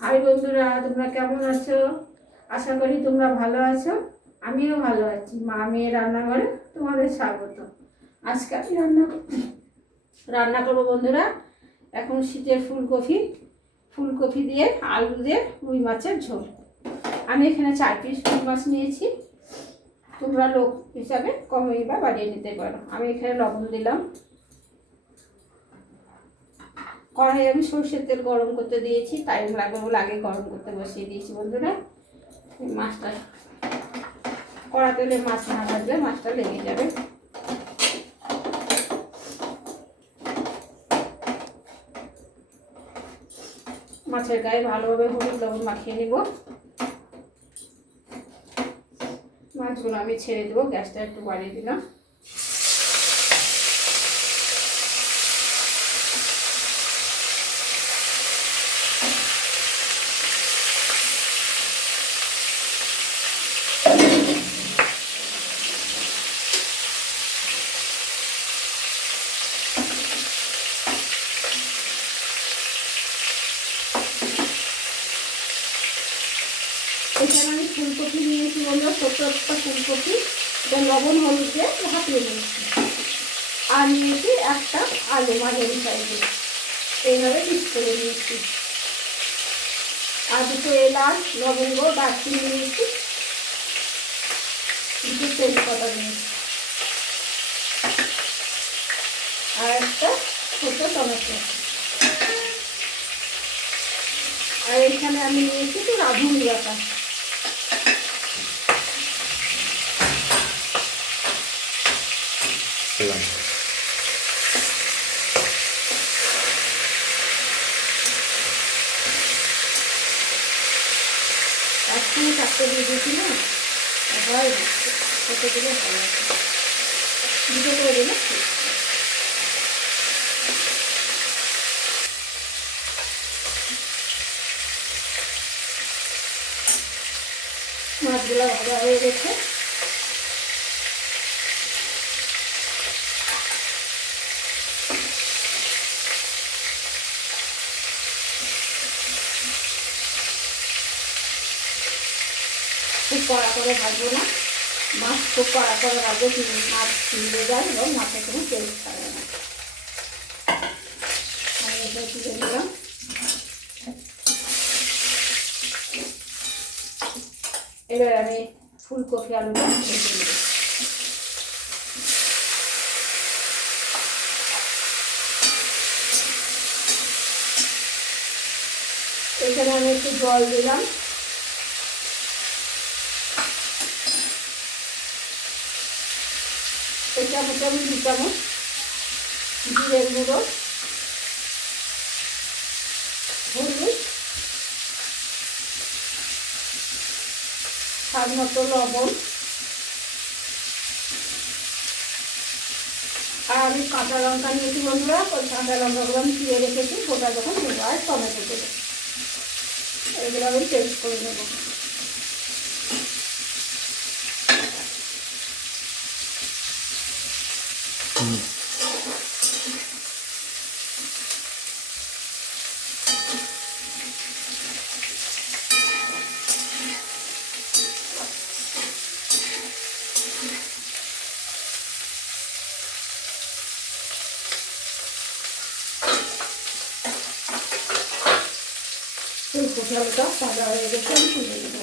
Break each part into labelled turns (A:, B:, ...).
A: High বন্ধুরা, তোমরা কেমন আছো? আশা করি তোমরা ভালো আছো। আমিও ভালো আছি। মা মেয়ে রান্নাঘরে তোমাদের স্বাগত। আজকে আমি রান্না রান্না করব বন্ধুরা। এখন শীতের ফুলকপি ফুলকপি দিয়ে আলু দিয়ে রুই মাছের ঝোল। আমি এখানে চার পিস রুই মাছ নিয়েছি। তোমরা লোক হিসাবে কমিয়ে বা বাড়িয়ে নিতে পারো। আমি এখানে লবণ দিলাম। কড়াই আমি সর্ষের তেল গরম করতে দিয়েছি টাইম লাগবে বলে আগে গরম করতে বসিয়ে দিয়েছি বন্ধুরা। মাছটা, কড়া তেলে মাছ না ভাজলে মাছটা লেগে যাবে। মাছের গায়ে ভালোভাবে হলুদ লবণ মাখিয়ে নেব। মাছগুলো আমি ছেড়ে দেবো, গ্যাসটা একটু বাড়িয়ে দিলাম এখানে আমি ফুলকপি নিয়েছি বন্ধুরা, ছোট্ট একটা ফুলকপি। এটা লবণ হলুদ ভাপিয়ে নিয়েছি। আর নিয়েছি একটা আলু মাঝারি সাইজে। এইভাবে মিক্স করে নিয়েছি। আর দুটো এলাচ, লবঙ্গ, দারচিনি নিয়েছি। দুটো তেজপাতা নিয়েছি। আর একটা ছোটো টমেটো। আর এখানে আমি নিয়েছি তো রাঁধুনি বাটা।
B: পেলাম।
A: একসঙ্গে চারটে দিয়ে দিয়েছি না হয় ছোটো দিলে ভালো আছে দুটো করে দিলে মাছগুলো ভাজা হয়ে গেছে। কড়া করে ভাজবো না। মাছ খুব কড়া করে ভাজবো মাছ ছিঁড়ে যায় এবং মাছের কোনো টেস্ট থাকে না। আমি এটা তুলে এবার আমি ফুলকপি আলুটা এখানে আমি একটু জল দিলাম। এটা মোটামুটি দু চামচ জিরের গুঁড়ো, হলুদ, স্বাদ মতো লবণ, আর আমি কাঁচা লঙ্কা নিয়েছি বন্ধুরা কাঁচা লঙ্কাগুলো আমি চিড়ে রেখেছি, গোটা যখন দেবো, আর টমেটো দেবো। এগুলো আমি টেস্ট করে নেব। ফুলকপি আলুটা ভাজা হয়ে গেছে আমি তুলে দেবো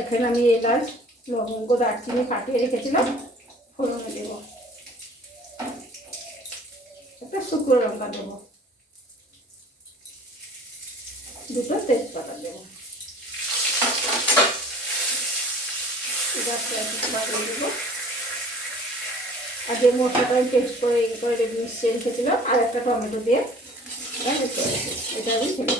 A: এখানে আমি এলাচ, লবঙ্গ, দারচিনি ফাটিয়ে রেখেছিলাম, ফোড়নে দেব। একটা শুকনো লঙ্কা দেবো। দুটো তেজপাতা দেবো। দেবো আর মশলাটা পেস্ট করে ইয়ে করে মিশিয়ে রেখেছিলাম। আর একটা টমেটো দিয়ে। এটা আমি ছেড়ে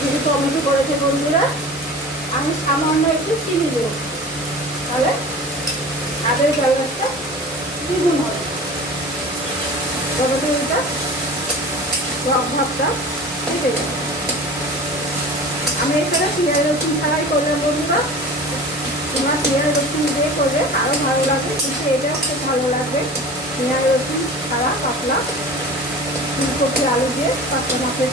A: যদি টমেটো করেছে বন্ধুরা, আমি সামান্য একটু চিনি দেবো। তাহলে আগের কালারটা দ্বিগুণ হবে টমেটোটা টক ভাবটা কেটে যাবে। আমি এখানে পেঁয়াজ, রসুন ছাড়াই করলাম বন্ধুরা। তোমার পেঁয়াজ, রসুন দিয়ে করলে আরও ভালো লাগবে, কিন্তু এটা খুব ভালো লাগবে। পেঁয়াজ, রসুন ছাড়া পাতলা ফুলকপি, আলু দিয়ে পাতলা মাছের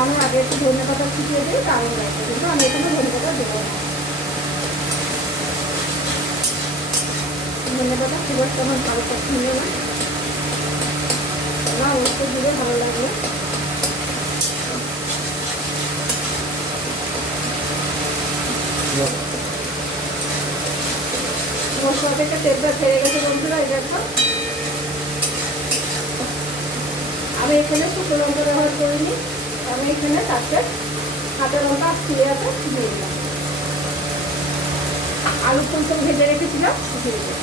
A: নামানোর আগে একটু ধনে পাতা ছিটিয়ে দিই দারুণ লাগবে কিন্তু আমি এখানে ধনে পাতা দেবো। না ধনে পাতা খুব একটা আমার ভালো পছন্দ না। না ওকে দিলে ভালো দেখো। আমি এখানে শুকনো লঙ্কা ব্যবহার করিনি। আমি এখানে চারটে কাঁচা লঙ্কা আছে দিয়ে দিলাম আলু ফুলকপি ভেজে রেখেছিলাম দিয়ে দিলাম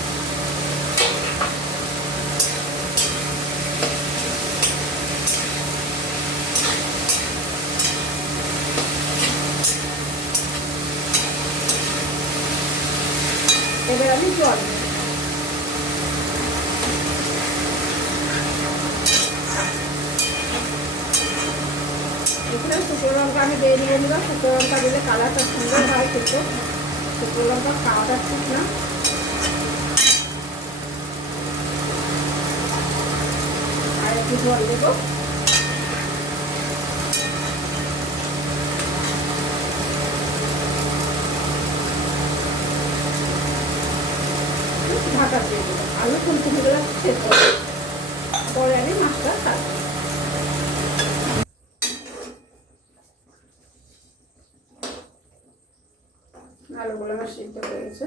A: এবার আমি জল দেব। এখানে শুকনো লঙ্কা আমি দিয়ে দিয়ে দিলাম। শুকনো লঙ্কা দিলে কালারটা সুন্দর হয় কিন্তু শুকনো লঙ্কা খাওয়াটা ঠিক না আর একটু জল দেবো ঢাকা দিয়ে দেবো আলু ফুলকপিগুলো সেদ্ধ হবে। পরে আমি মাছটা কাটবো আলুগুলো আমার সিদ্ধ হয়ে গেছে।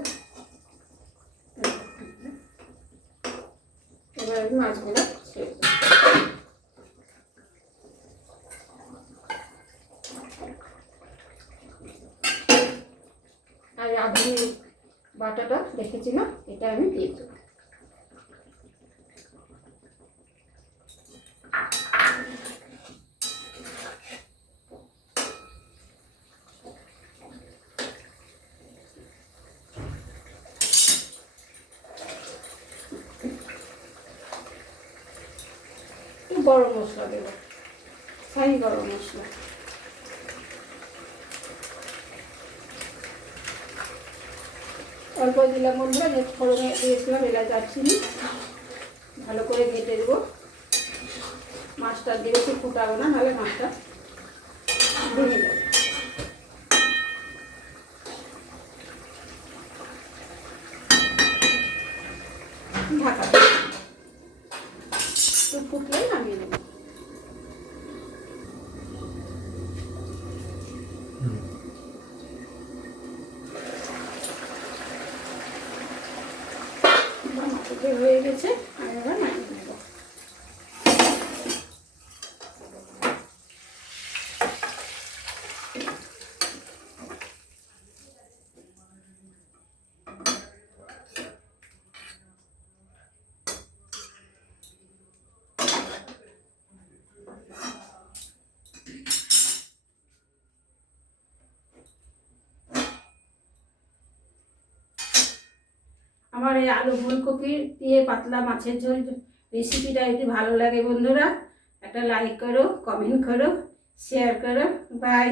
A: এবার আমি মাছগুলো। আর আপনি বাটাটা রেখেছিলাম এটা আমি দিয়ে দেবো। গরম মশলা দেব। শাহি গরম মশলা। অল্প দিলাম বন্ধুরা, যে ফোড়নে দিয়েছিলাম, এলাচ দারচিনি ভালো করে ঘেটে দেবো। মাছটা দিয়েছি, ফুটাবো না, নাহলে মাছটা ভেঙে যাবে ঢাকা দেবো। একটু ফুটলেই নামিয়ে দেবো মাছটা হয়ে গেছে আমি এবার নামিয়ে নেব আমার এই আলু ফুলকপি দিয়ে পাতলা মাছের ঝোল রেসিপিটা যদি ভালো লাগে বন্ধুরা, একটা লাইক করো কমেন্ট করো শেয়ার করো বাই